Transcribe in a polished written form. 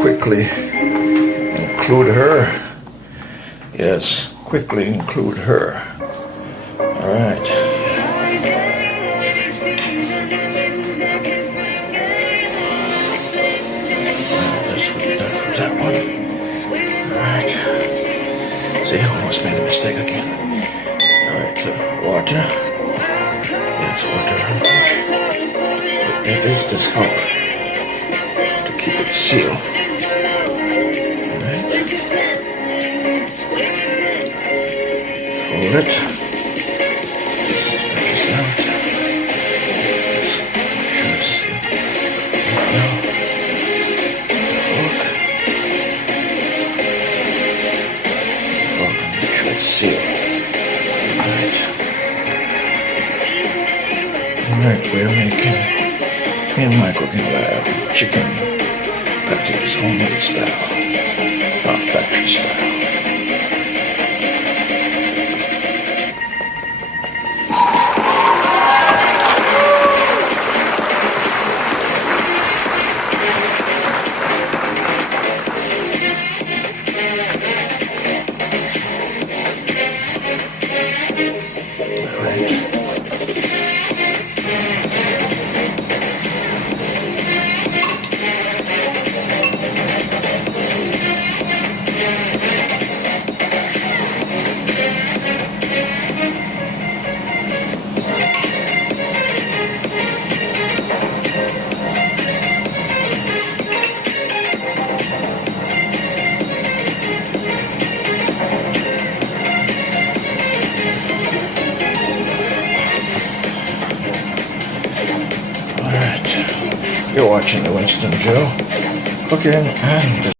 quickly include her. Yes, quickly include her. All right. Let's put that for that one. All right. See, I almost made a mistake again. All right, so water. Yes, water. That is this help to keep it sealed. All right. Hold it. Sealed. Alright, we're making in my cooking lab chicken patties, homemade style, not factory style. You're watching the Winston Joe Cooking and